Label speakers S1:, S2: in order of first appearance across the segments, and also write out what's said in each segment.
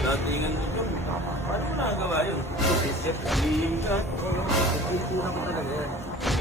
S1: Datingan mo ito. Paano mo nagawa yun? Lihim ka.
S2: Nagpipuna ko talaga yan.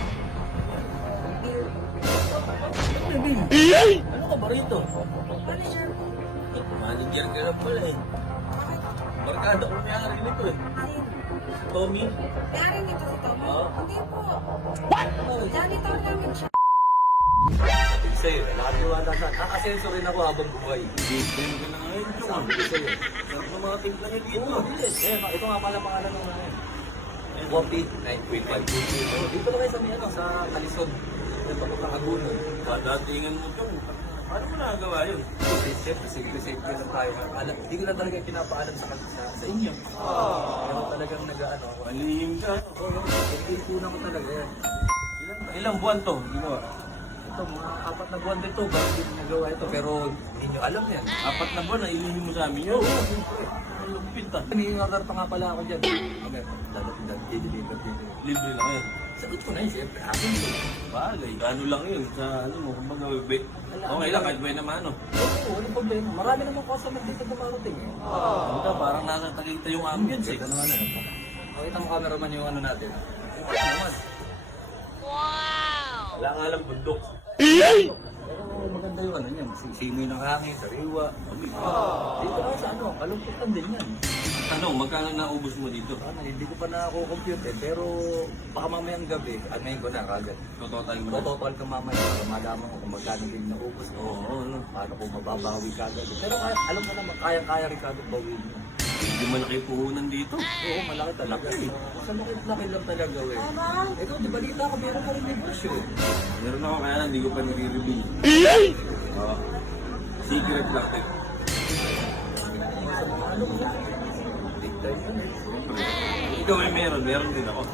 S1: Ano ka ba rito?
S3: Manager po.
S1: Manager ka na pala eh. Barkada ko may-ari nito eh.
S3: Ayun.
S1: Tommy.
S3: Mayari nito si Tommy?
S1: Oo.
S3: Hindi po. Janitor namin siya.
S2: Sa'yo, nakatiwala sa... Nakasenso rin ako habang buhay.
S1: Big-bang ka na ngayon.
S2: Sabi ko sa'yo.
S1: Sarap na mga timpla niya dito.
S2: Oo, bilis. Ito nga pala pangalan ng ano. Wapi, 9.5. Dito na kayo sa ano, sa Kalison. Dito ko ng Agunon.
S1: Datingan mo ito. Paano mo nagawa yun?
S2: Siyempre, safety lang tayo. Hindi ko na talaga pinapaalam sa inyo. Pero talagang nag-ano ako.
S1: Malihim ka.
S2: Nagpipuna ko talaga yan.
S1: Ilang buwan to? Ginawa.
S2: Ito, mga 4 na buwan dito bago hindi nagawa ito. Pero hindi nyo alam yan.
S1: 4 na buwan na ilihim mo sa amin yun.
S2: Oo, siyempre.
S1: Ang lupit ah.
S2: Nangingagar pa nga pala ako dyan. Okay, deliver.
S1: Libre lang yun.
S2: Sagot ko na yun, siyempre. Akin yun.
S1: Bagay. Ano lang yun sa ano mo. Kumbaga, okay lang kahit may naman ano.
S2: Oo, walang problema. Marami namang customer dito na marating eh.
S1: Ano ka, parang nasa Tagaytay yung ambience eh.
S2: Ano naman eh. Pakita mo cameraman yung ano natin. Ano naman?
S1: Wala nga lang bundok.
S2: Pero maganda yung ano niyan. Simoy ng hangin, sariwa. Dito na sa ano, kalungkutan din yan.
S1: Tanong, magkano naubos mo dito?
S2: Ano, hindi ko pa na-compute eh. Pero baka mamayang gabi, at ngayon ko na kagad.
S1: Total mo na.
S2: Total ka mamaya para malaman ko kung magkano din naubos ko.
S1: Oo, ano.
S2: Paano ko mababawi kagad. Pero alam mo naman, kaya-kaya rin kagad bawin mo.
S1: Hindi malaki puhunan dito.
S2: Oo, malaki talaga eh. Sa laki lang talaga eh. Ikaw, di balita ko, meron ka rin negosyo eh.
S1: Meron ako kaya lang, hindi ko pa nire-reveal. Oo. Secret lang eh.
S2: Ano mo yan? Big time yun eh.
S1: Ikaw ay meron din ako.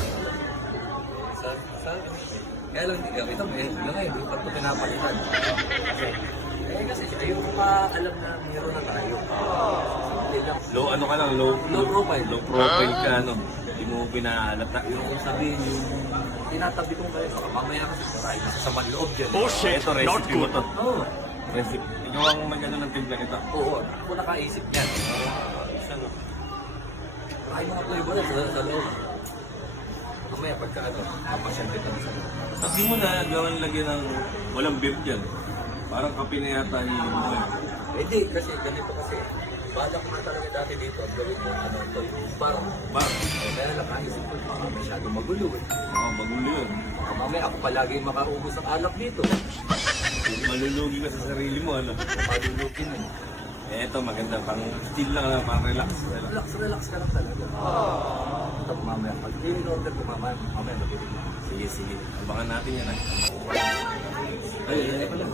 S2: Sa kaya lang, ito mo eh, yung ngayon, yung pag pinapalitan. Kasi ayun ko pa alam na meron na tayo. Simple lang.
S1: Low ano ka lang, low
S2: profile.
S1: Low profile ka ano. Hindi mo pinaalata.
S2: Yung kung sabihin, yung tinatabi kong kayo, baka mamaya kasi tayo sa loob dyan.
S1: Oh shit, ito recipe mo to.
S2: Oo.
S1: Recipe. Ikaw ang mag-ano ng timpla kita.
S2: Oo, ako nakaisip yan.
S1: Isa no.
S2: Ay mga flavor sa loob. Mamaya pagka ano, mapasyal kita sa loob.
S1: Sabi mo na gawin lagyan ng walang beef dyan. Parang kape na yata hiling mo eh.
S2: Hindi, kasi ganito kasi. Balak ko na talaga dati dito, ang gawin mo ano ito, yung parang kaya lang naisip ko, baka masyadong magulo eh.
S1: Oo, magulo yun.
S2: Baka mamaya ako palagi makaubos ang alak dito.
S1: Malulugi ka sa sarili mo ano.
S2: Palulugin eh.
S1: Eh ito maganda, pang chill lang, pang relax.
S2: Relax ka lang talaga. Tapos mamaya, pag in-order ko mamaya mabilis na.
S1: Sige. Abangan natin yan ah.
S2: Ay, pala.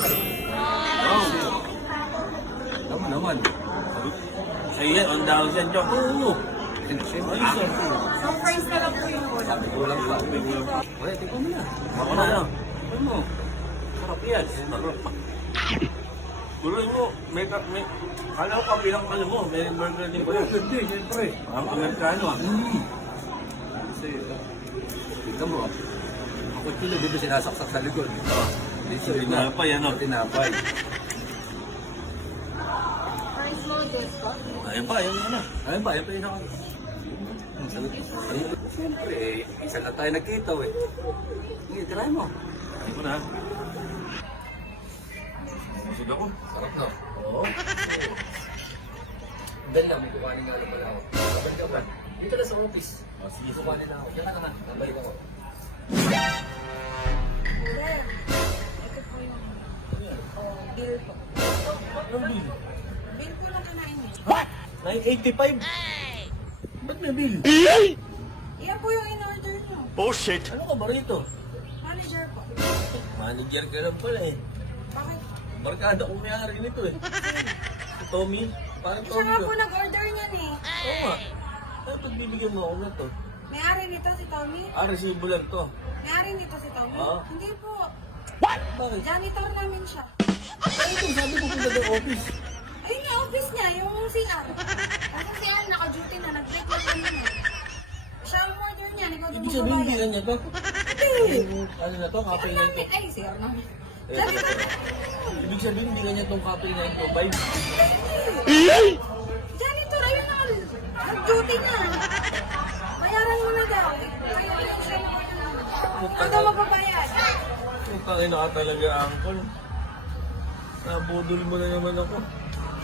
S1: Wow!
S2: Tama naman.
S1: Sa'yo yan, on the house yan, Chong.
S2: Oo. Siyempre.
S3: So, first na lang po yung wala.
S2: Sabi ko lang pa. Wala, tingnan mo na.
S1: Ako na ano. Ano mo? Sarap yan. Buruin mo, may, kala ko pa bilang ano mo, may burger din ba yan?
S2: Hindi, siyempre.
S1: Ang Amerikano ah.
S2: Kasi, tingnan mo. Ako tuloy, dito sinasaksak sa likod. Dito,
S1: Tinapay, ano?
S2: Tinapay.
S3: First models ko.
S1: Ayun pa, ayun na.
S2: Ayun ba, ayun pa yun ako. Siyempre, isa na tayo nagkita eh. Sige, try mo.
S1: Ayun ko na. Busog ako.
S2: Sarap na. Oo. Dali lang, may kumanin nga naman ako. Kapag ka ba? Dito lang sa office.
S1: Oh, sige.
S2: Kumanin lang ako. Kaya ka naman, nabalik ako.
S3: Hindi. Ito po yung bill po.
S1: Anong bill?
S3: Bill po na kanain niya.
S1: What? 985? Ba't may bill?
S3: Iyan po yung in-order niyo.
S1: Oh shit! Ano ka ba rito?
S3: Manager po.
S1: Manager ka lang pala eh.
S3: Bakit?
S1: Barkada ko may-ari nito eh. Si Tommy. Parang
S3: Siya
S1: Tommy
S3: nga
S1: ko.
S3: po nag-order niyan eh.
S1: Oo nga. Ano pagbibigyan mo ako na to?
S3: May-ari nito si Tommy.
S1: Resibo lang to.
S3: May-ari nito si Tommy.
S1: Oo.
S3: Hindi po.
S1: Bakit?
S3: Janitor namin siya.
S1: Ano itong sabi ko punta ng office?
S3: Ayun yung office niya, yung CR. Kasi CR naka-duty na, nag-break na kami na. Siya ang order niya, ikaw
S1: Ibig sabihin hindi na niya to?
S3: Hindi.
S1: Ano na to? Kape
S3: CR
S1: na
S3: namin.
S1: ito.
S3: Ay, CR namin.
S1: Eh,
S3: Janitor namin.
S1: Ibig sabihin hindi na niya itong kape na ito. Bye.
S3: Hindi. Janitor daw magbabayad.
S1: Putang ina ka talaga, Uncle. Nabudol mo na naman ako.